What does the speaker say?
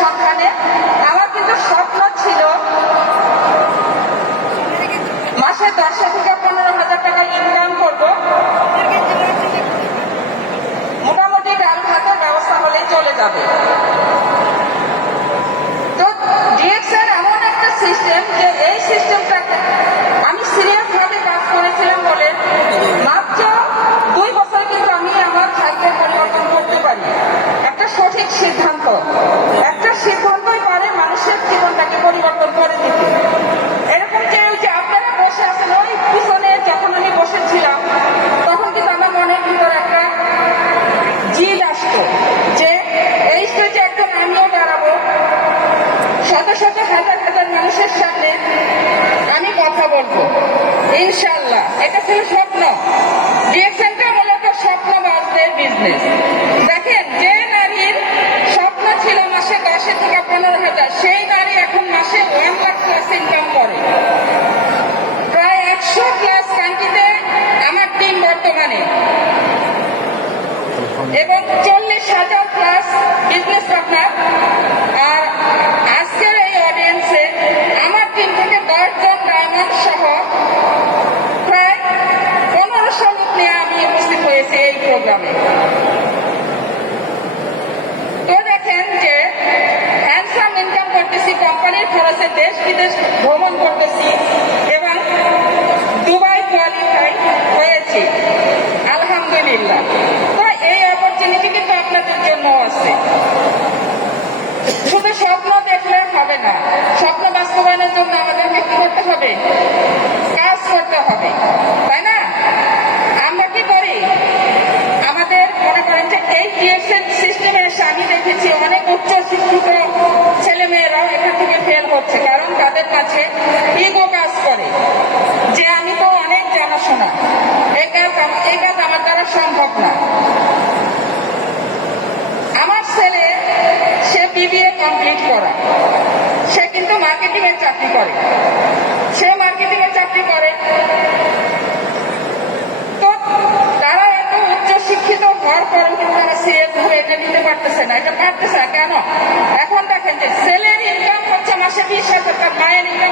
সন্ধানে আমার কিন্তু স্বপ্ন ছিল মাসে 10 থেকে 15,000 টাকা ইনকাম করব, মোটামুটি ডাল ভাতের ব্যবস্থা হলেই চলে যাবে। তো ডিএক্সের এমন একটা সিস্টেম যে এই সিস্টেমটাকে আমি সিরিয়াস ভাবে কাজ করেছিলাম বলে মাত্র 2 বছর কিন্তু আমি আমার খাদ্যের পরিবর্তন করতে পারি। একটা সঠিক সিদ্ধান্ত, একটা সিদ্ধান্তই পারে মানুষের জীবনটাকে পরিবর্তন করে দিতে। এরকম যে আপনারা বসে আছেন ওই পিছনে যখন আমি বসেছিলাম তখন কিন্তু আমার মনের ভিতর একটা জিদ আসতো যে এই স্টেজে একজন আমিও দাঁড়াবো, শত শত হাজার হাজার মানুষের সামনে আমি কথা বলবো ইনশাআল্লাহ। এটা ছিল স্বপ্ন। ডিএক্সএনটা মূলত স্বপ্নবাজদের বিজনেস। দেখেন, যে নারীর স্বপ্ন ছিল মাসে 10 থেকে 15,000, সেই নারী এখন মাসে 1 লাখ প্লাস ইনকাম করে। প্রায় 100 প্লাস কান্ট্রিতে আমার টিম বর্তমানে, এবং 40,000 প্লাস বিজনেস পার্টনার। আর আজকের এই অডিয়েন্সে আমার টিম থেকে 10 জন ডায়মন্ড সহ প্রায় 1500 লোক নিয়ে আমি উপস্থিত হয়েছি এই প্রোগ্রামে। তো দেখেন যে হ্যান্ডসাম ইনকাম করতেছি, কোম্পানির খরচে দেশ বিদেশ ভ্রমণ করতেছি এবং দুবাই কোয়ালিফাই হয়েছি আলহামদুলিল্লাহ। তো এই অপরচুনিটি কিন্তু আপনাদের জন্য আছে। শুধু স্বপ্ন দেখলে হবে না, স্বপ্ন বাস্তবায়নের জন্য আমাদেরকে কি করতে হবে? কাজ করতে হবে, তাই না? আমরা কি করি? আমাদের মনে করেন যে এই ডিএক্সএন সিস্টেমে এসে আমি দেখেছি অনেক উচ্চ শিক্ষিত ছেলে মেয়েরাও এখান থেকে ফেল হচ্ছে, কারণ তাদের কাছে ইগো কাজ করে যে আমি তো অনেক জানাশোনা, এই কাজ আমার দ্বারা সম্ভব না। আমার ছেলে, সে বিবিএ কমপ্লিট করা, সে কিন্তু মার্কেটিং এর চাকরি করে, সে মার্কেটিং এর চাকরি করে। তো তারা এত উচ্চ শিক্ষিত হওয়ার পরেও কিন্তু তারা সিরিয়াস ভাবে এটা নিতে পারতেছে না। এটা পারতেছে না কেন? এখন দেখেন যে ছেলের ইনকাম হচ্ছে মাসে 20,000 টাকা, মায়ের ইনকাম